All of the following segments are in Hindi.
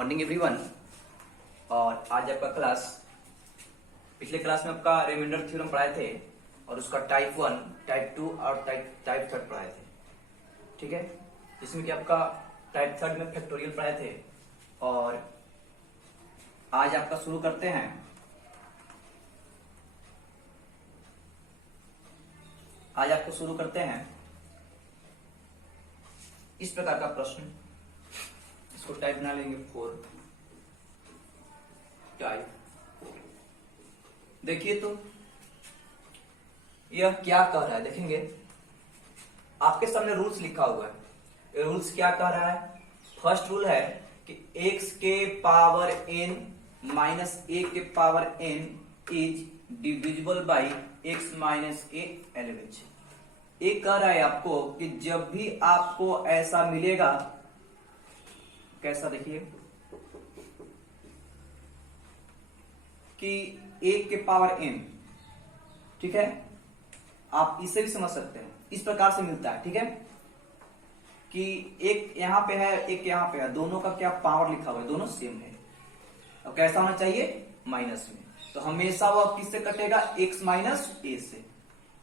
Morning everyone. और आज आपका क्लास, पिछले क्लास में आपका रिमाइंडर थ्योरम पढ़ाए थे और उसका टाइप 1, टाइप 2 और टाइप 3 पढ़ाए थे। ठीक है, जिसमें कि आपका टाइप 3 में फैक्टोरियल पढ़ाए थे। और आज आपका शुरू करते हैं इस प्रकार का प्रश्न। इसको टाइप बना लेंगे 4 टाइप। देखिए तो यह क्या कह रहा है, देखेंगे आपके सामने रूल्स लिखा हुआ है। ये रूल्स क्या कह रहा है? फर्स्ट रूल है कि x के पावर n माइनस a के power n is divisible by x minus a LHS। ये कह रहा है आपको कि जब भी आपको ऐसा मिलेगा, कैसा देखिए कि a के पावर n, ठीक है, आप इसे भी समझ सकते हैं, इस प्रकार से मिलता है। ठीक है, कि एक यहां पे है, एक यहां पे है, दोनों का क्या पावर लिखा हुआ है, दोनों सेम है। अब कैसा होना चाहिए? माइनस में। तो हमेशा वह किससे कटेगा? x माइनस a से।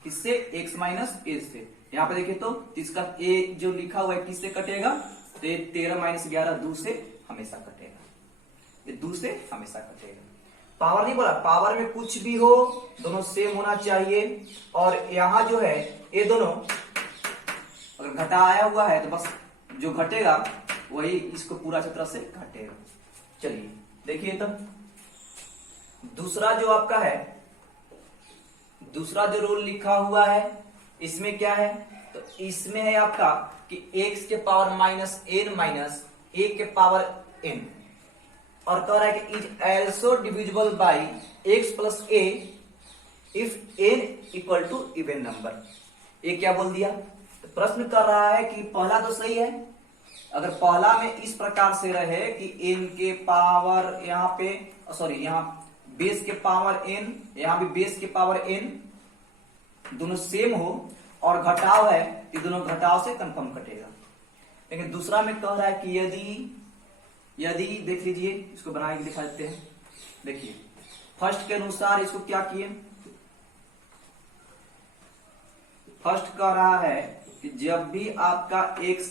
किससे? x माइनस a से। यहां पे देखिए तो इसका a जो लिखा हुआ है किससे कटेगा? तो ये 13 माइनस 11 2 से हमेशा कटेगा, ये 2 से हमेशा कटेगा। पावर नहीं बोला, पावर में कुछ भी हो दोनों सेम होना चाहिए। और यहां जो है ये दोनों अगर घटाया हुआ है तो बस जो घटेगा वही इसको पूरा अच्छी तरह से घटेगा। चलिए देखिए तो दूसरा जो आपका है, दूसरा जो रूल लिखा हुआ है इसमें क्या है? तो इसमें है आपका कि x के power minus n minus a के पावर n, और कह रहा है कि is also divisible by x plus a if n equal to even number. ये क्या बोल दिया? तो प्रश्न कर रहा है कि पहला तो सही है, अगर पहला में इस प्रकार से रहे कि n के पावर यहाँ पे यहाँ बेस के पावर n, यहाँ भी बेस के पावर n, दोनों सेम हो और घटाव है कि दोनों घटाव से कंफर्म कटेगा। लेकिन दूसरा में कह रहा है कि यदि देख लीजिए, इसको बना के दिखा देते हैं। देखिए फर्स्ट के अनुसार इसको क्या किए? फर्स्ट कह रहा है कि जब भी आपका x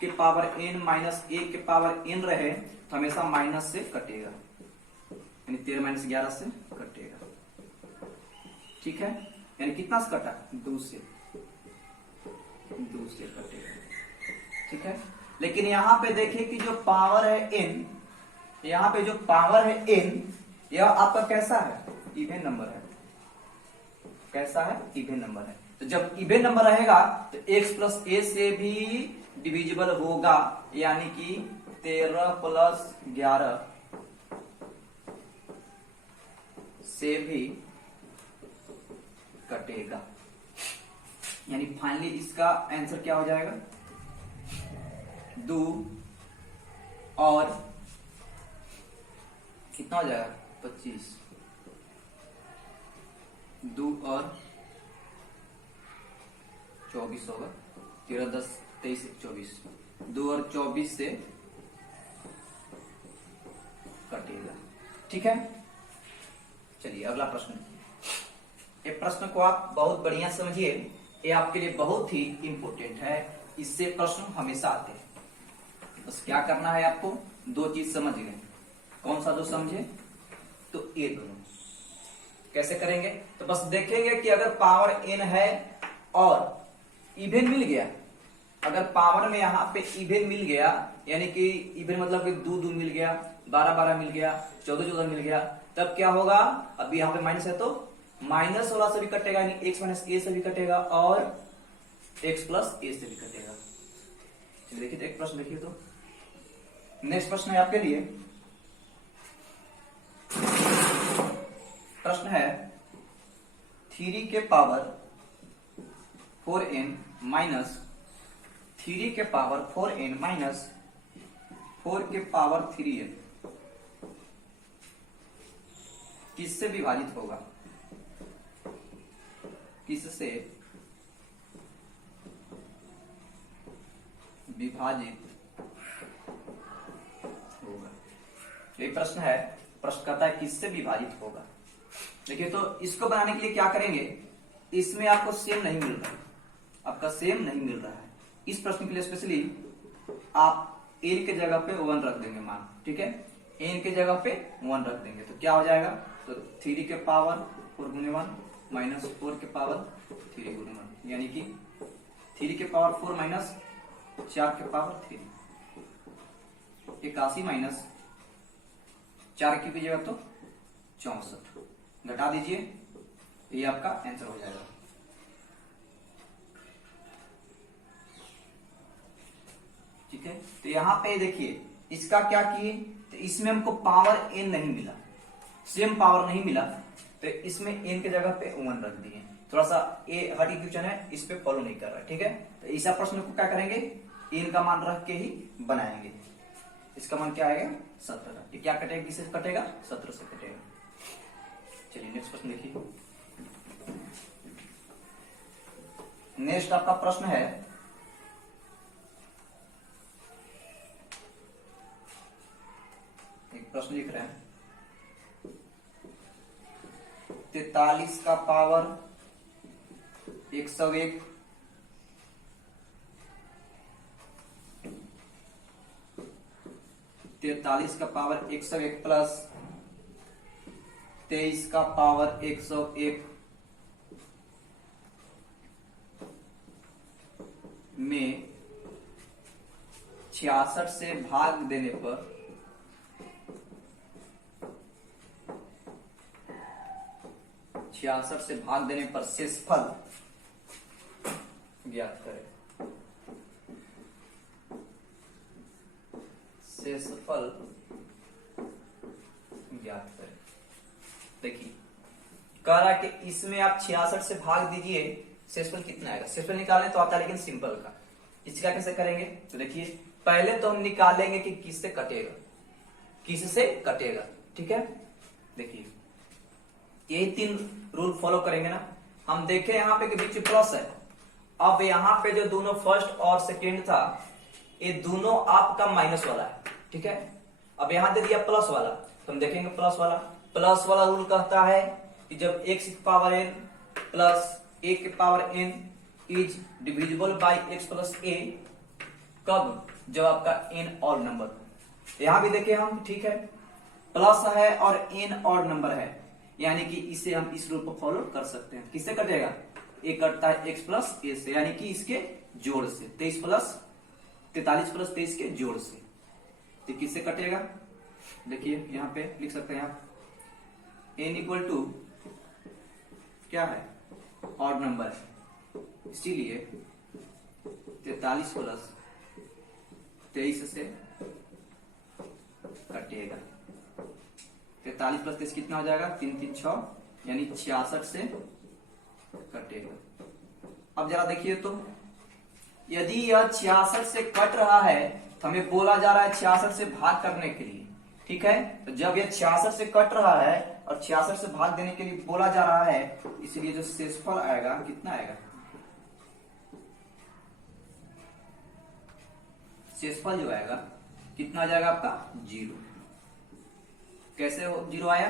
के पावर n माइनस a के पावर n रहे तो हमेशा माइनस से कटेगा, यानी 13 माइनस 11 से कटेगा। ठीक है, यानी कितना से कटा? 2 से कटेगा। ठीक है, लेकिन यहां पे देखिए कि जो पावर है n, यहां पे जो पावर है n, यह आपका कैसा है? इवन नंबर है। कैसा है? इवन नंबर है। तो जब इवन नंबर रहेगा तो x प्लस a से भी डिविजिबल होगा, यानी कि 13 प्लस 11 से भी कटेगा। यानी फाइनली इसका आंसर क्या हो जाएगा? 2 और कितना हो जाएगा? 25। 2 और 24 होगा। 13 10 23 24, 2 और 24 से कटेगा। ठीक है, चलिए अगला प्रश्न। ये प्रश्न को आप बहुत बढ़िया समझिए, ये आपके लिए बहुत ही इंपॉर्टेंट है। इससे प्रश्न हमेशा आते हैं। बस क्या करना है आपको? 2 चीज समझ लें। कौन सा 2 समझे? तो ये दोनों कैसे करेंगे? तो बस देखेंगे कि अगर पावर n है और इवन मिल गया, अगर पावर में यहाँ पे इवन मिल गया, यानी कि इवन मतलब कि 2 2 मिल गया, 12 12 मिल गया, 14 14 मिल गया, तब क्या होगा? अभी यहाँ पे माइनस है तो माइनस वाला से भी कटेगा, यानी x माइनस a से भी कटेगा और x प्लस a से भी कटेगा। देखिए तो एक प्रश्न देखिए तो नेक्स्ट प्रश्न है आपके लिए। प्रश्न है 3 के पावर 4n माइनस 3 के पावर 4n माइनस 4 के पावर 3n किससे विभाजित होगा? किससे विभाजित होगा? ये प्रश्न है, प्रश्न कहता है किससे विभाजित होगा। देखिए तो इसको बनाने के लिए क्या करेंगे, इसमें आपको सेम नहीं मिल रहा है, आपका सेम नहीं मिल रहा है। इस प्रश्न के लिए स्पेशली आप एन के जगह पे 1 रख देंगे मान, ठीक है, एन के जगह पे 1 रख देंगे तो क्या हो जाएगा, तो 3 के पावर 4 गुने 1 माइनस 4 के पावर 3 गुने 1, यानी कि 3 के पावर 4 माइनस 4 के पावर 3, 81 माइनस 4 की जगह तो 64, घटा दीजिए, ये आपका आंसर हो जाएगा। ठीक है, तो यहां पे देखिए इसका क्या किए, तो इसमें हमको पावर n नहीं मिला, सेम पावर नहीं मिला, तो इसमें n के जगह पे 1 रख दिए। थोड़ा सा ये हट इक्वेशन है, इस पे फॉलो नहीं कर रहा है, ठीक है। तो ऐसा प्रश्न को क्या करेंगे, n का मान रख के ही बनाएंगे। इसका मान क्या आएगा 17, ये क्या कटेगा, किससे कटेगा 17 से कटेगा। चलिए नेक्स्ट प्रश्न देखिए। नेक्स्ट आपका प्रश्न है, एक प्रश्न लिख रहे हैं, 43 का पावर 101 43 का पावर 101 प्लस 23 का पावर 101 में 66 से भाग देने पर 66 से भाग देने पर शेषफल ज्ञात करें। शेषफल ज्ञात करें। देखिए कह रहा है कि इसमें आप 66 से भाग दीजिए, शेषफल कितना आएगा। शेषफल निकालने तो आता है लेकिन सिंपल का, इसका कैसे करेंगे, तो देखिए पहले तो हम निकालेंगे कि किससे कटेगा, किससे कटेगा, ठीक है। देखिए यही 3 रूल फॉलो करेंगे ना। हम देखें यहाँ पे कि बीच में प्लस है, अब यहाँ पे जो दोनों फर्स्ट और सेकेंड था ये दोनों आपका माइनस वाला है, ठीक है। अब यहाँ दे दिया प्लस वाला, तो हम देखेंगे प्लस वाला रूल कहता है कि जब x की पावर n प्लस a की power n is divisible by x plus a, कब, जब आपका n ऑड नंबर। यहां भी देखिए हम, ठीक है, प्लस है और n ऑड नंबर है, यानी कि इसे हम इस रूल को फॉलो कर सकते हैं। किससे कटेगा, a कटता है x प्लस a से, यानी कि इसके जोड़ से, 43 प्लस 23 के जोड़ से, तो किससे कटेगा। देखिए यहां पे लिख सकते हैं आप n इक्वल टू क्या है, ऑड नंबर है, इसीलिए 43 प्लस 23 से कटेगा। 43 प्लस 23 कितना हो जाएगा, 3 3 6, यानी 66 से कटेगा। अब जरा देखिए तो यदि यह 66 से कट रहा है तो हमें बोला जा रहा है 66 से भाग करने के लिए, ठीक है। तो जब यह 66 से कट रहा है और 66 से भाग देने के लिए बोला जा रहा है, इसलिए जो शेषफल आएगा कितना आएगा, शेषफल जो आएगा कितना आ जाएगा आपका 0। कैसे हो 0 आया,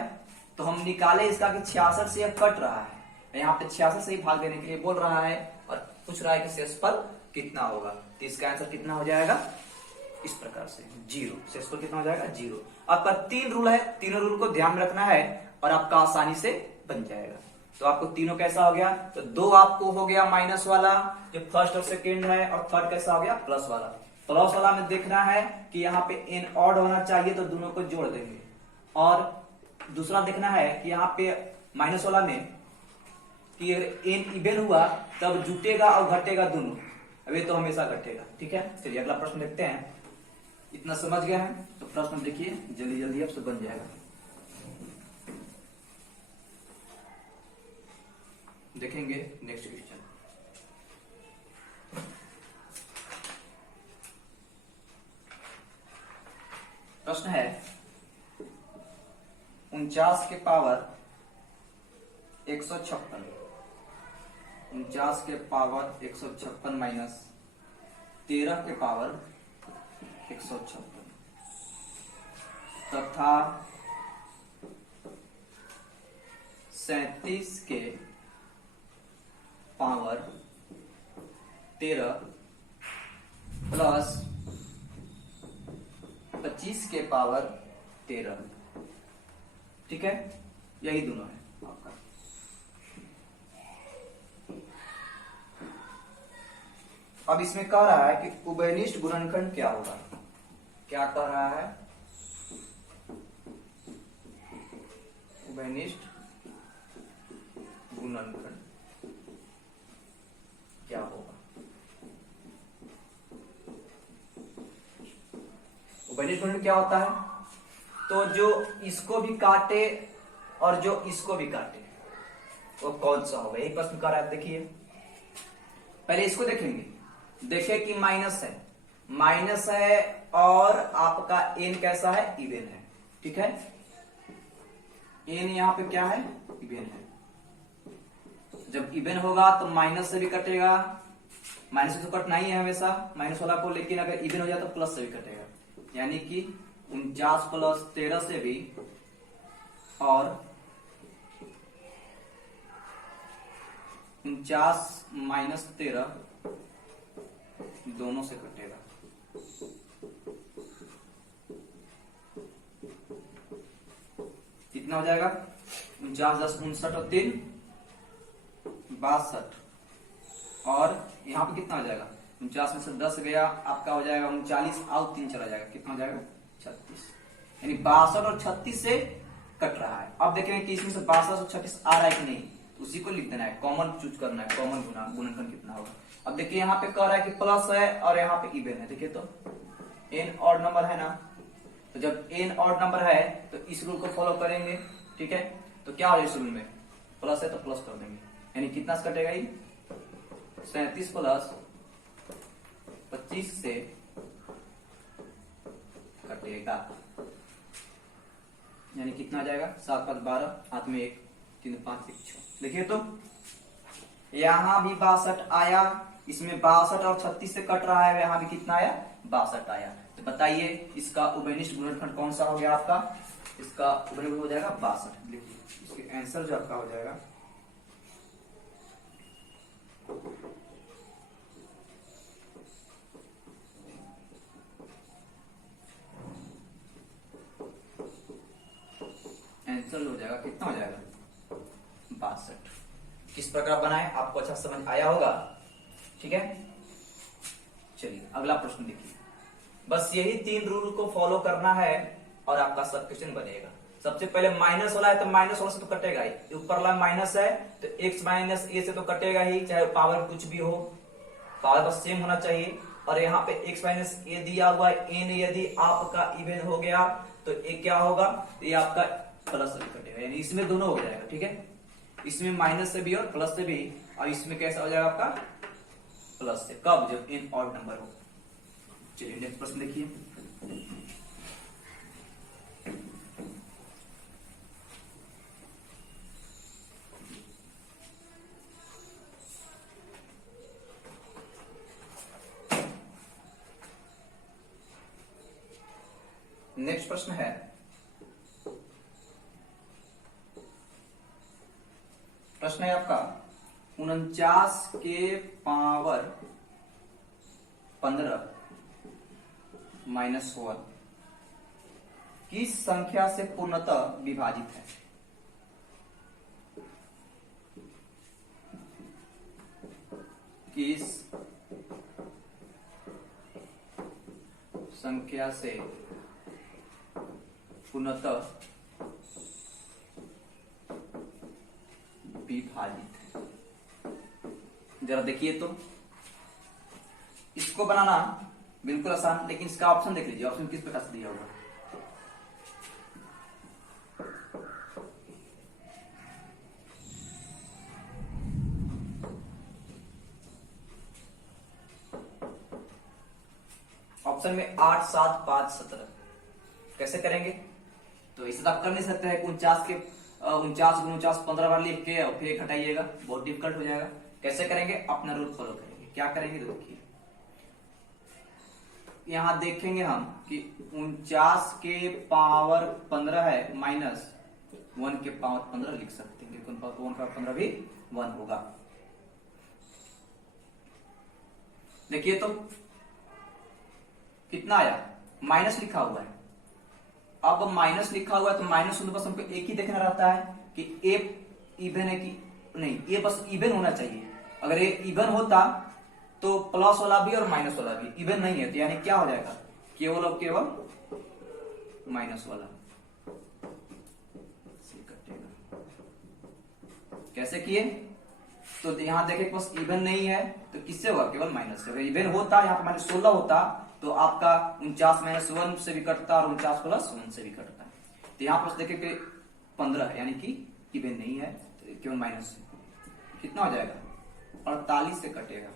तो हम निकाले इसका कि 66 से यह कट रहा है, यहाँ पे 66 से ही भाग देने के लिए बोल रहा है और पूछ रहा है कि शेषफल कितना होगा, तो इसका आंसर कितना हो जाएगा, इस प्रकार से 0। शेषफल कितना हो जाएगा 0। आपका 3 रूल है, तीनों रूल को ध्यान में रखना है और आपका आसानी से बन जाएगा। तो आपको तीनों कैसा हो गया, तो 2 आपको हो गया माइनस वाला जो फर्स्ट और सेकेंड है, और थर्ड कैसा हो गया प्लस वाला। प्लस वाला में देखना है कि यहाँ पे n ऑड होना चाहिए, तो दोनों को जोड़ देंगे, और दूसरा देखना है कि यहाँ पे माइनस वाला में कि अगर n इवन हुआ तब जुटेगा और घटेगा दोनों, अब ये तो हमेशा घटेगा, ठीक है। चलिए अगला प्रश्न देखते हैं। इतना समझ गए हैं तो प्रश्न देखिए जल्दी जल्दी अब से बन जाएगा। देखेंगे नेक्स्ट क्वेश्चन। प्रश्न है 49 के पावर 156, 49 के पावर 156 माइनस 13 के पावर 156। तथा 37 के पावर 13 प्लस 25 के पावर 13। ठीक है, यही दोनों है आपका। अब इसमें कह रहा है कि उभयनिष्ठ गुणनखंड क्या होगा। क्या कह रहा है, उभयनिष्ठ गुणनखंड क्या होगा। उभयनिष्ठ गुणनखंड क्या होता है, तो जो इसको भी काटे और जो इसको भी काटे वो कौन सा होगा, यही प्रश्न कर रहा है। देखिए पहले इसको देखेंगे, देखे कि माइनस है और आपका एन कैसा है, इवेन है। ठीक है, एन यहां पे क्या है, इवेन है। जब इवेन होगा तो माइनस से भी कटेगा, माइनस से तो कटना ही है हमेशा माइनस वाला को, लेकिन अगर इवेन हो जाए तो प्लस से भी कटेगा। यानी कि 49 प्लस 13 से भी और 49 माइनस 13 दोनों से कटेगा। कितना हो जाएगा, 49 10 59 और 3 62 और यहाँ पे कितना हो जाएगा, 49 में से 10 गया आपका हो जाएगा 39 और 3 चला जाएगा, कितना हो जाएगा 36। यानी 62 और 36 से कट रहा है। अब देखेंगे कि इसमें से 62 और 36 आ रहा है कि नहीं, तो उसी को लिख देना है, कॉमन चूज करना है, कॉमन गुणनखंड कितना होगा। अब देखिए यहाँ पे कह रहा है कि प्लस है और यहाँ पे इवेन है। देखिए तो एन ऑड नंबर है ना, तो जब एन ऑड नंबर है तो इस रूल को फॉलो करेंगे। ठीक है, तो क्या हो इस रूल में, प्लस है तो प्लस कर देंगे, यानी कितना से कटेगा, ये 37 प्लस 25 से कटेगा, यानी कितना आ जाएगा 7 5 12, हाथ में 1 3 5 1 6। देखिए तो यहां भी 62 आया, इसमें 62 और 36 से कट रहा है, यहां भी कितना आया 62 आया। तो बताइए इसका उभयनिष्ठ गुणनखंड कौन सा हो गया आपका, इसका उभयनिष्ठ हो जाएगा 62। देखिए इसके आंसर जो आपका हो जाएगा आंसर हो जाएगा, कितना हो जाएगा 62। किस प्रकार बनाए आपको अच्छा समझ आया होगा। ठीक है, चलिए अगला प्रश्न देखिए। बस यही 3 रूल को फॉलो करना है और आपका सब क्वेश्चन बनेगा। सबसे पहले माइनस वाला है तो माइनस वाला से तो कटेगा ही, ऊपर वाला माइनस है तो x माइनस ए से तो कटेगा ही, चाहे पावर कुछ भी हो, पावर बस सेम होना चाहिए। और यहाँ पे x माइनस ए दिया हुआ है, एन यदि आपका इवेन हो गया तो ए क्या होगा, ये आपका प्लस से कटेगा, यानी इसमें दोनों हो जाएगा। ठीक है, इसमें माइनस से भी और प्लस से भी, और इसमें कैसा हो जाएगा आपका प्लस से, कब, जब इन ऑड नंबर हो। चलिए नेक्स्ट प्रश्न देखिए। नेक्स्ट प्रश्न है, प्रश्न है आपका 49 के पावर 15 माइनस 1 किस संख्या से पूर्णतः विभाजित है। किस संख्या से पूर्णतः विभाजित है। जरा देखिए तो, इसको बनाना बिल्कुल आसान, लेकिन इसका ऑप्शन देख लीजिए, ऑप्शन किस प्रकार से दिया होगा। ऑप्शन में 8 7 5 17 कैसे करेंगे, तो इसे आप कर नहीं सकते हैं। 49 के 49 15 बार लिख के और फिर एक हटाइएगा, बहुत डिफिकल्ट हो जाएगा। कैसे करेंगे, अपना रूल फॉलो करेंगे। क्या करेंगे तो देखिए, यहाँ देखेंगे हम कि 49 के पावर 15 है माइनस 1 के पावर 15 लिख सकते हैं, क्योंकि 1 का 15 भी 1 होगा। देखिए तो कितना आया, माइनस लिखा हुआ है। अब माइनस लिखा हुआ है तो माइनस होने बस हमको एक ही देखना रहता है कि ए इवन है कि नहीं, ये बस इवन होना चाहिए। अगर ये इवन होता तो प्लस वाला भी और माइनस वाला भी, इवन नहीं है तो यानी क्या हो जाएगा, केवल और केवल माइनस वाला से कटेगा। कैसे किए, तो यहां देखें बस इवन नहीं है तो किससे होगा, केवल माइनस से। अगर इवन होता, यहाँ पे माइनस 16 होता तो आपका 49 माइनस 1 से भी कटता और 49 प्लस 1 से भी कटता। तो यहाँ पर देखें कि 15 है यानी कि इवन नहीं है, तो केवल माइनस से कितना हो जाएगा, 48 से कटेगा।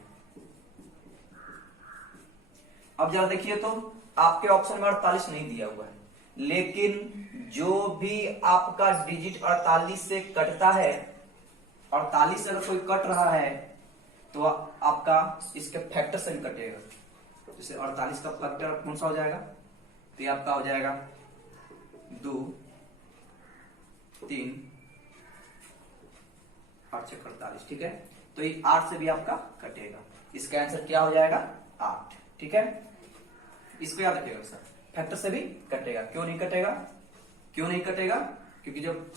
अब जरा देखिए तो आपके ऑप्शन में 48 नहीं दिया हुआ है, लेकिन जो भी आपका डिजिट 48 से कटता है, 48 से अगर कोई कट रहा है तो आपका इसके फैक्टर से भी कटेगा। जैसे 48 का फैक्टर कौन सा हो जाएगा, तो ये आपका हो जाएगा 2, 3, 8 से 48, ठीक है। तो ये 8 से भी आपका कटेगा, इसका आंसर क्या हो जाएगा, 8, ठीक है। इसको याद रखिएगा सर, फैक्टर से भी कटेगा। क्यों नहीं कटेगा, क्यों नहीं कटेगा, क्योंकि जब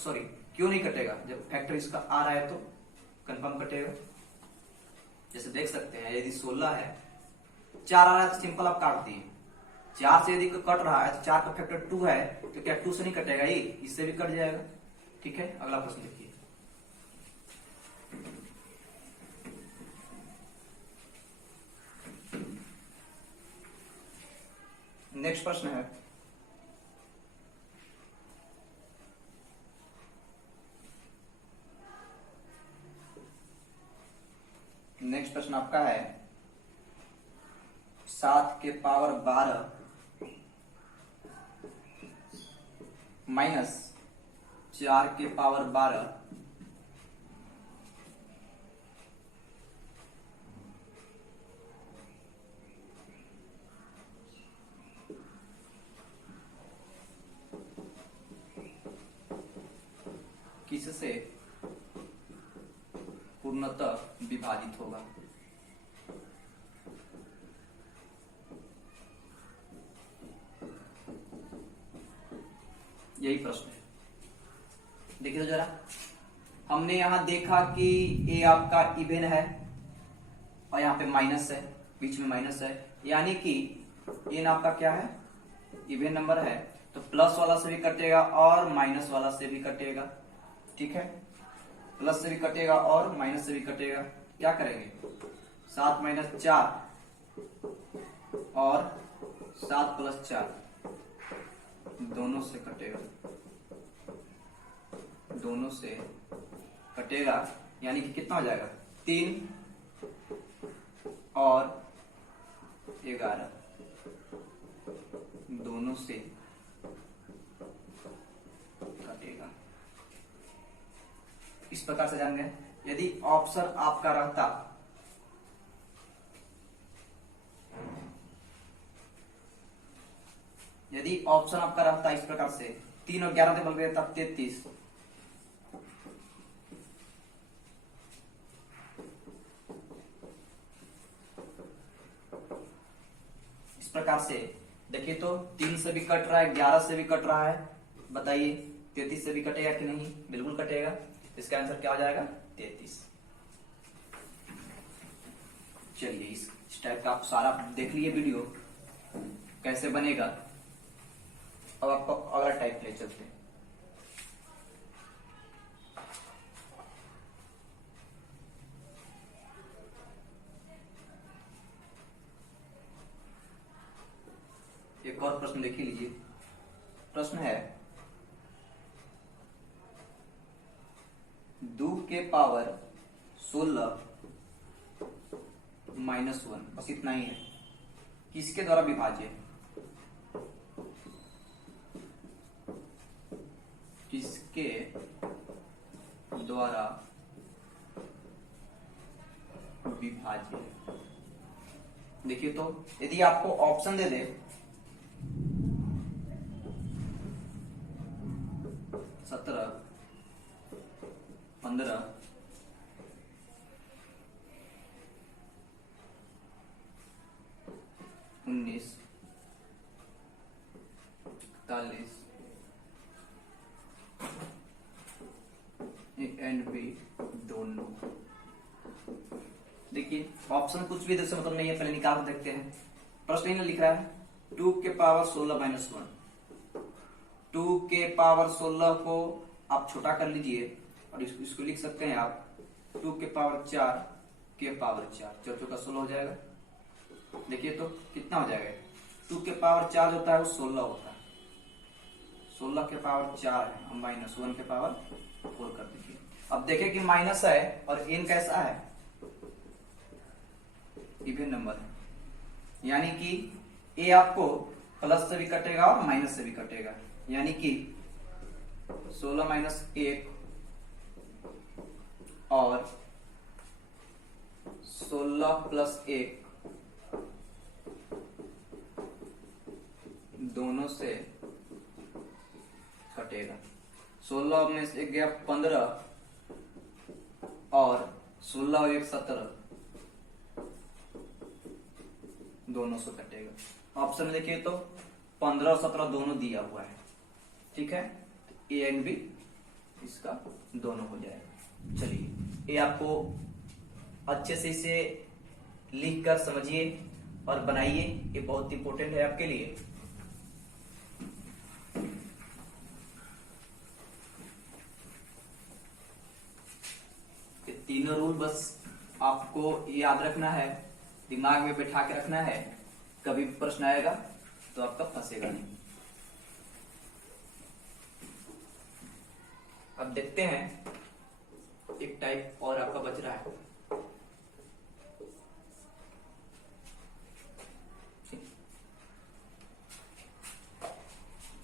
क्यों नहीं कटेगा, जब फैक्टर इसका आ रहा है तो कंफर्म कटेगा। जैसे देख सकते हैं यदि 16 है, 4 आ रहा है तो सिंपल आप काट दिए। 4 से यदि कट रहा है तो 4 का फैक्टर 2 है, तो क्या 2 से नहीं कटेगा, ये इससे भी कट जाएगा, ठीक है। अगला प्रश्न देखिए। नेक्स्ट प्रश्न है, नेक्स्ट प्रश्न आपका है 7 के पावर 12 माइनस 4 के पावर 12 किससे पूर्णतः विभाजित होगा। यही प्रश्न है। देखिए तो जरा, हमने यहां देखा कि ये आपका इवन है और यहाँ पे माइनस है, बीच में माइनस है, यानी कि ये आपका क्या है, इवन नंबर है, तो प्लस वाला से भी कटेगा और माइनस वाला से भी कटेगा, ठीक है। प्लस से भी कटेगा और माइनस से भी कटेगा। क्या करेंगे, 7 माइनस 4 और 7 प्लस 4 दोनों से कटेगा, दोनों से कटेगा, यानी कि कितना हो जाएगा, 3 और 11 दोनों से कटेगा। इस प्रकार से जान गए। यदि ऑप्शन आपका रहता इस प्रकार से 3 और 11 से बल गए तब 33, इस प्रकार से देखिए तो 3 से भी कट रहा है, 11 से भी कट रहा है, बताइए 33 से भी कटेगा कि नहीं, बिल्कुल कटेगा। इसका आंसर क्या हो जाएगा, 33। चलिए इस टाइप का आप सारा देख लिए वीडियो कैसे बनेगा। अब आपको अगला टाइप ले चलते हैं। एक और प्रश्न देख लीजिए। प्रश्न है 2 के पावर 16 माइनस 1, बस इतना ही है, किसके द्वारा विभाज्य है, किसके द्वारा विभाज्य है। देखिए तो यदि आपको ऑप्शन दे दे 17, 15, 19, 41, A and B don't know. देखिए ऑप्शन कुछ भी से मतलब नहीं है, पहले निकाल के देखते हैं। प्रश्न ही लिख रहा है 2 के पावर 16 माइनस 1। 2 के पावर 16 को आप छोटा कर लीजिए और इसको लिख सकते हैं आप 2 के पावर 4 के पावर 4, 4 चौका 16 हो जाएगा। देखिए तो कितना हो जाएगा, 2 के पावर 4 होता है वो 16 होता है, 16 के पावर 4 है, हम माइनस 1 के पावर 4 कर दीजिए। अब देखें कि माइनस है और n कैसा है, इवन नंबर है, यानी कि a आपको प्लस से भी कटेगा और माइनस से भी कटेगा, यानी कि 16 माइनस 1 और 16 प्लस 1 दोनों से कटेगा। 16 में से गया 15 और 16 और 1 17, दोनों से कटेगा। ऑप्शन में देखिए तो 15 और 17 दोनों दिया हुआ है, ठीक है, ए एंड बी इसका दोनों हो जाएगा। चलिए ये आपको अच्छे से इसे लिख कर समझिए और बनाइए, ये बहुत इंपॉर्टेंट है आपके लिए। ये तीनों रूल बस आपको याद रखना है, दिमाग में बैठा के रखना है, कभी प्रश्न आएगा तो आपका फंसेगा नहीं। अब देखते हैं एक टाइप और आपका बच रहा है।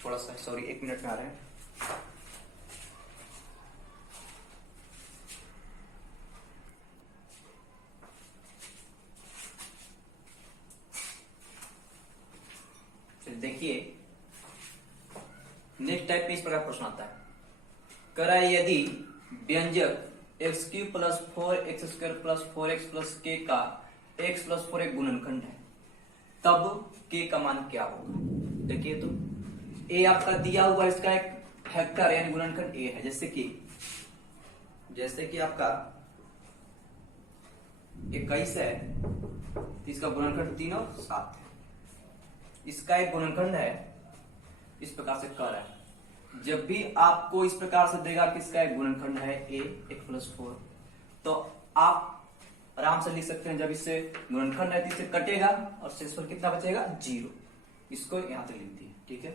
थोड़ा सा सॉरी, 1 मिनट में आ रहे हैं। देखिए नेक्स्ट टाइप में इस प्रकार प्रश्न आता है, करा यदि व्यंजक x cube plus 4x square plus 4x plus के का x प्लस 4 एक गुणनखंड है, तब k का मान क्या होगा। देखिए तो a आपका दिया हुआ, इसका एक फैक्टर यानी गुणनखंड a है, जैसे कि आपका 21 है, इसका गुणनखंड 3 और 7 है, इसका एक गुणनखंड है, इस प्रकार से कर है। जब भी आपको इस प्रकार से देगा कि इसका एक गुणनखंड है a एक प्लस 4, तो आप आराम से लिख सकते हैं, जब इससे गुणनखंड है तो इससे कटेगा और शेषफल कितना बचेगा 0, इसको यहां तक लिख दिए, ठीक है।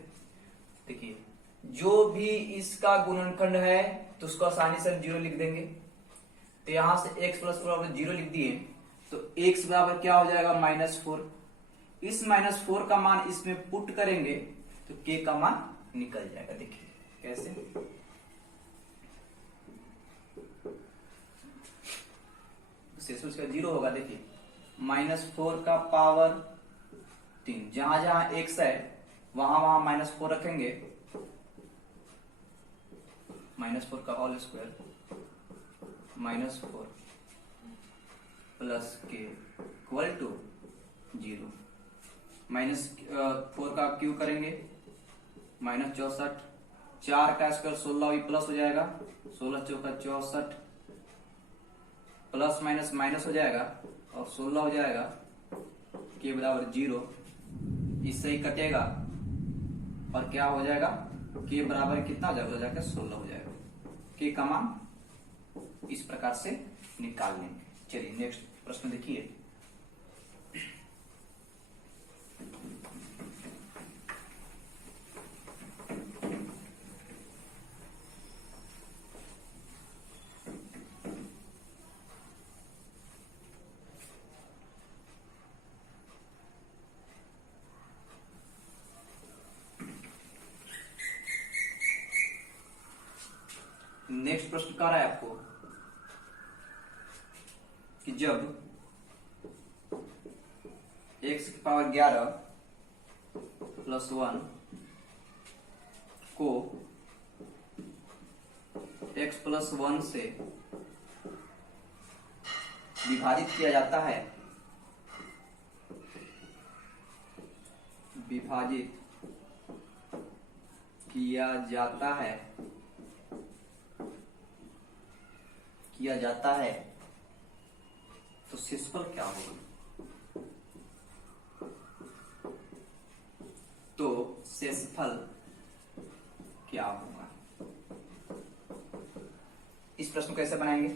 देखिए जो भी इसका गुणनखंड है तो उसको आसानी से 0 लिख देंगे, तो यहां से x प्लस 4 बराबर 0 लिख दिए तो x बराबर क्या हो जाएगा -4। इस -4 का मान इसमें पुट करेंगे तो k का मान निकल जाएगा। देखिए कैसे, शेषफल इसका 0 होगा। देखिए -4 का पावर 3, जहां जहां x है वहां वहां -4 रखेंगे, -4 का होल स्क्वायर -4 प्लस के इक्वल टू 0, -4 का क्यू करेंगे -64, 4 का स्क्वायर 16 प्लस हो जाएगा, 16 चौका 64 प्लस माइनस माइनस हो जाएगा और 16 हो जाएगा, के बराबर 0, इससे ही कटेगा और क्या हो जाएगा, के बराबर कितना हो जाएगा 16 हो जाएगा। के का मान इस प्रकार से निकाल लेंगे। चलिए नेक्स्ट प्रश्न देखिए, नेक्स्ट प्रश्न कह रहा है आपको कि जब x की पावर 11 प्लस 1 को x प्लस 1 से विभाजित किया जाता है, विभाजित किया जाता है तो शेषफल क्या होगा? तो शेषफल क्या होगा? इस प्रश्न को कैसे बनाएंगे?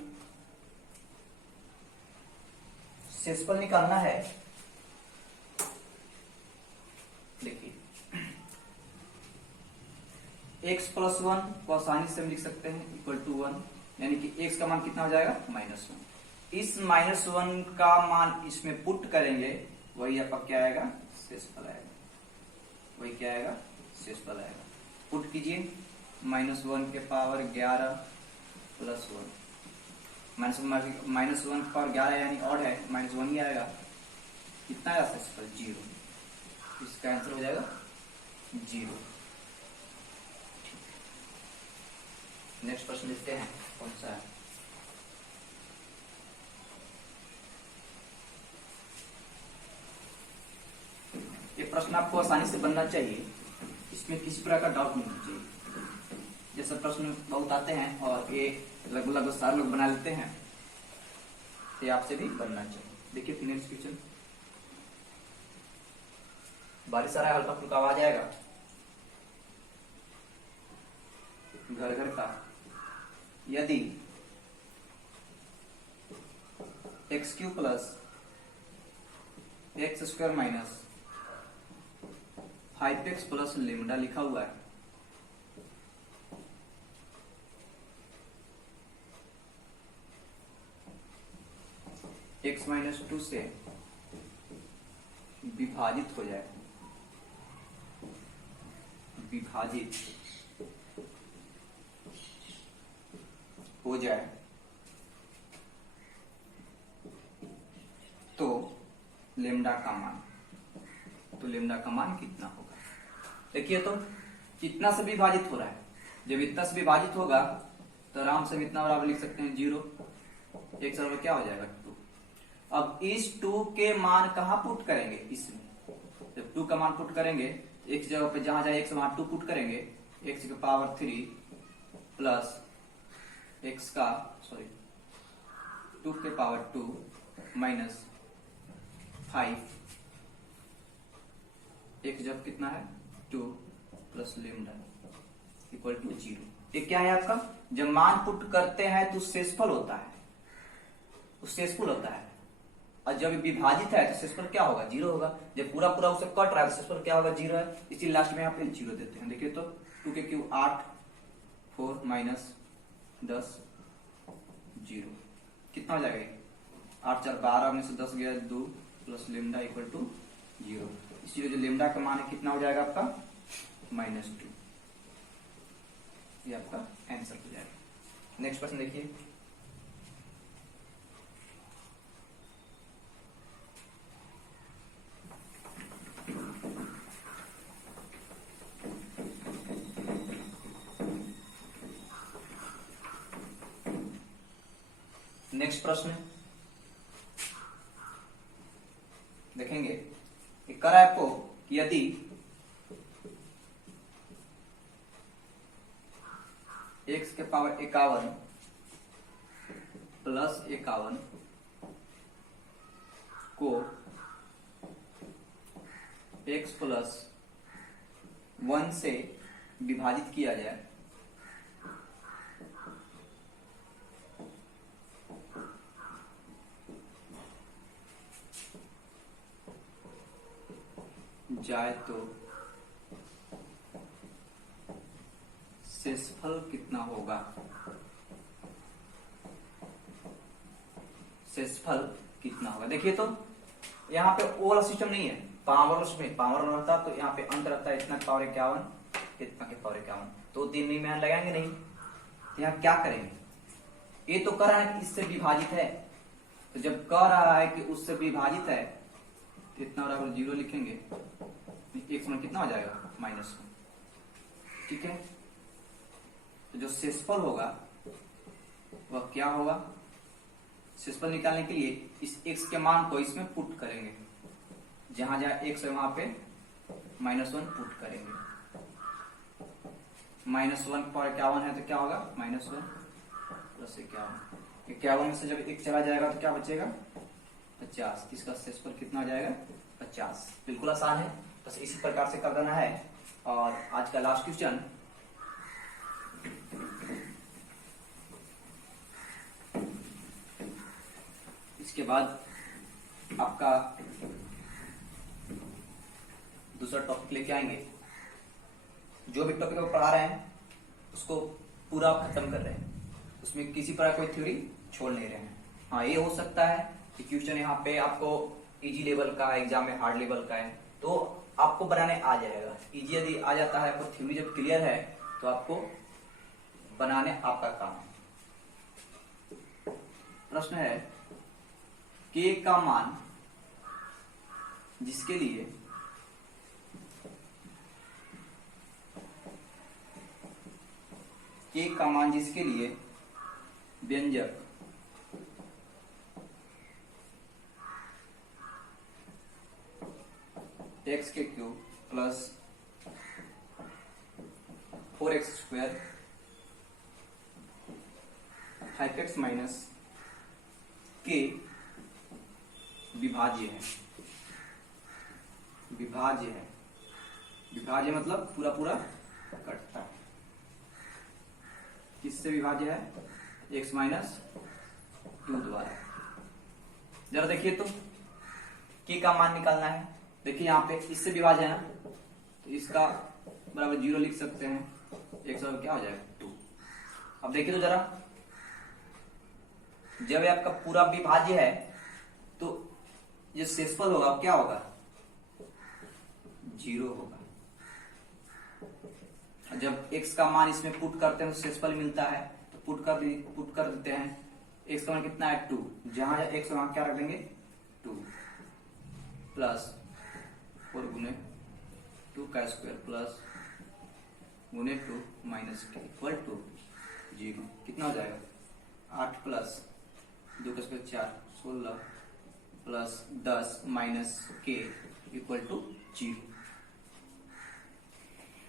शेषफल निकालना है। देखिए x प्लस 1 को आसानी से हम लिख सकते हैं इक्वल टू 1, यानी कि x का मान कितना हो जाएगा? -1। इस -1 का मान इसमें पुट करेंगे, वही आपका क्या आएगा? शेषफल आएगा। वही क्या आएगा? शेषफल आएगा। पुट कीजिए, -1 के पावर 11 प्लस 1, -1 के पावर 11 यानी ऑड है, -1 ही आएगा। कितना आएगा शेषफल? 0। इसका आंसर हो जाएगा 0। नेक्स्ट प्रश्न लिखते हैं, कौन सा है? ये प्रश्न आपको आसानी से बनना चाहिए, इसमें किसी प्रकार का डाउट नहीं होना चाहिए। जैसे प्रश्न बहुत आते हैं और ये लगभग सारे लोग बना लेते हैं, तो आपसे भी बनना चाहिए। देखिए नेक्स्ट क्वेश्चन, बारिश आ रहा है, हल्का फुल्का आवाज आएगा, घर घर का। यदि x³ plus x² minus 5x plus lambda लिखा हुआ है, x माइनस 2 से विभाजित हो जाए, विभाजित हो जाए तो लेमडा का मान, तो लेमडा का मान कितना होगा? देखिए तो कितना से विभाजित हो रहा है, जब इतना से विभाजित होगा तो आराम से इतना बराबर लिख सकते हैं 0, एक बराबर क्या हो जाएगा? 2। अब इस 2 के मान कहाँ पुट करेंगे? इसमें जब 2 का मान पुट करेंगे, एक जगह पे जहां जाए x वहां 2 पुट करेंगे, x की पावर 3 प्लस x का 2 के पावर 2 माइनस 5, x जब कितना है? 2 प्लस लेमडा इक्वल टू 0। ये क्या है आपका? जब मान पुट करते हैं तो शेषफल होता है, शेषफल होता है, और जब विभाजित है तो शेषफल क्या होगा? 0 होगा। जब पूरा पूरा उसे कट रहा है तो शेषफल क्या होगा? 0 है। इसी लास्ट में यहाँ पे 0 देते हैं। देखिए तो 2 के क्यूब 8, 4 माइनस 10, 0 कितना हो जाएगा? 8 4 12 में से 10 गया 2 प्लस लेमडा इक्वल टू 0। इसलिए जो लेमडा का मान है कितना हो जाएगा आपका? -2। ये आपका आंसर हो जाएगा। नेक्स्ट प्रश्न देखिए, नेक्स्ट प्रश्न देखेंगे, एक करा है आपको कि यदि x के पावर 51 प्लस 51 को x प्लस 1 से विभाजित किया जाए, तो शेषफल कितना होगा? शेषफल कितना होगा? देखिए तो यहाँ पे ओ वाला सिस्टम नहीं है, पावर में पावर रहता तो यहाँ पे अंत रहता है, इतना पावर 51, इतना के पावर 51, तो 3 में मान लगाएंगे नहीं। यहाँ क्या करेंगे? ये तो कह रहा है कि इससे विभाजित है, तो जब कह रहा है कि उससे विभाजित है तो इतना बराबर 0 लिखेंगे, x में कितना हो जाएगा -1। ठीक है, तो जो शेषफल होगा वह क्या होगा, शेषफल निकालने के लिए इस x के मान को इसमें पुट करेंगे, जहां जहां x है वहां पे -1 पुट करेंगे। -1 पर 51 है तो क्या होगा -1 प्लस 51। 51 में से जब 1 चला जाएगा तो क्या बचेगा 50। इसका शेषफल कितना आ जाएगा 50। बिल्कुल आसान है, बस इसी प्रकार से कर देना है। और आज का लास्ट क्वेश्चन, इसके बाद आपका दूसरा टॉपिक लेके आएंगे। जो भी टॉपिक को पढ़ा रहे हैं उसको पूरा खत्म कर रहे हैं, उसमें किसी प्रकार कोई थ्योरी छोड़ नहीं रहे हैं। हाँ, ये हो सकता है कि क्वेश्चन यहाँ पे आपको इजी लेवल का, एग्जाम में हार्ड लेवल का है तो आपको बनाने आ जाएगा। इजी यदि आ जाता है, आपको थ्योरी जब क्लियर है तो आपको बनाने आपका काम है। प्रश्न है k का मान जिसके लिए व्यंजक x के cube plus 4x square 5x minus k विभाज्य है। विभाज्य मतलब पूरा पूरा कटता है। किससे विभाज्य है x माइनस 2 द्वारा। जरा देखिए तो k का मान निकालना है। देखिए यहाँ पे इससे विभाज्य है ना, तो इसका बराबर 0 लिख सकते हैं, x बराबर क्या हो जाएगा 2। अब देखिए तो जरा, जब ये आपका पूरा विभाज्य है तो ये शेषफल होगा क्या होगा 0 होगा। जब x का मान इसमें पुट करते हैं तो शेषफल मिलता है, तो पुट कर देते हैं। x का मान कितना है 2, जहां x वहां क्या रख देंगे 2 प्लस 4 गुने 2 का स्क्वायर प्लस गुने 2 माइनस k इक्वल टू 0। कितना हो जाएगा 8 प्लस 2 का square 4 16 plus 10 minus k equal to 0।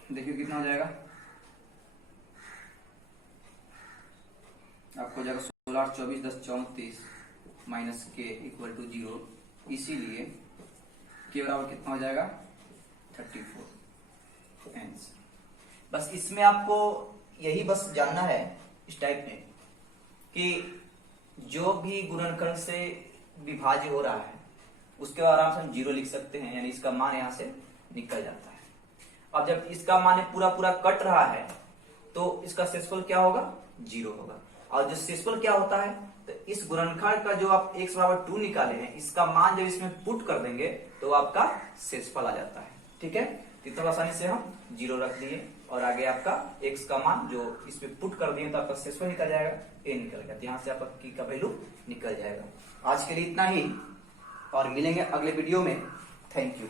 देखिए कितना हो जाएगा, आपको जाएगा 16 8 24 10 34 माइनस k इक्वल टू 0। इसीलिए k बराबर कितना हो जाएगा 34 आंसर। बस इसमें आपको यही बस जानना है इस टाइप में कि जो भी गुणनखंड से विभाज्य हो रहा है उसके आराम से हम 0 लिख सकते हैं, यानी इसका मान यहां से निकल जाता है। अब जब इसका मान पूरा पूरा कट रहा है तो इसका शेषफल क्या होगा 0 होगा। और जो शेषफल क्या होता है, तो इस गुणनखंड का जो आप x बराबर 2 निकाले हैं, इसका मान जब इसमें पुट कर देंगे तो आपका शेषफल आ जाता है। ठीक है, इतना आसानी से हम 0 रख दिए और आगे आपका x का मान जो इसमें पुट कर दिए तो आपका शेषफल निकल जाएगा, a निकल गया, यहाँ से आपका k का वैल्यू निकल जाएगा। आज के लिए इतना ही और मिलेंगे अगले वीडियो में। Thank you.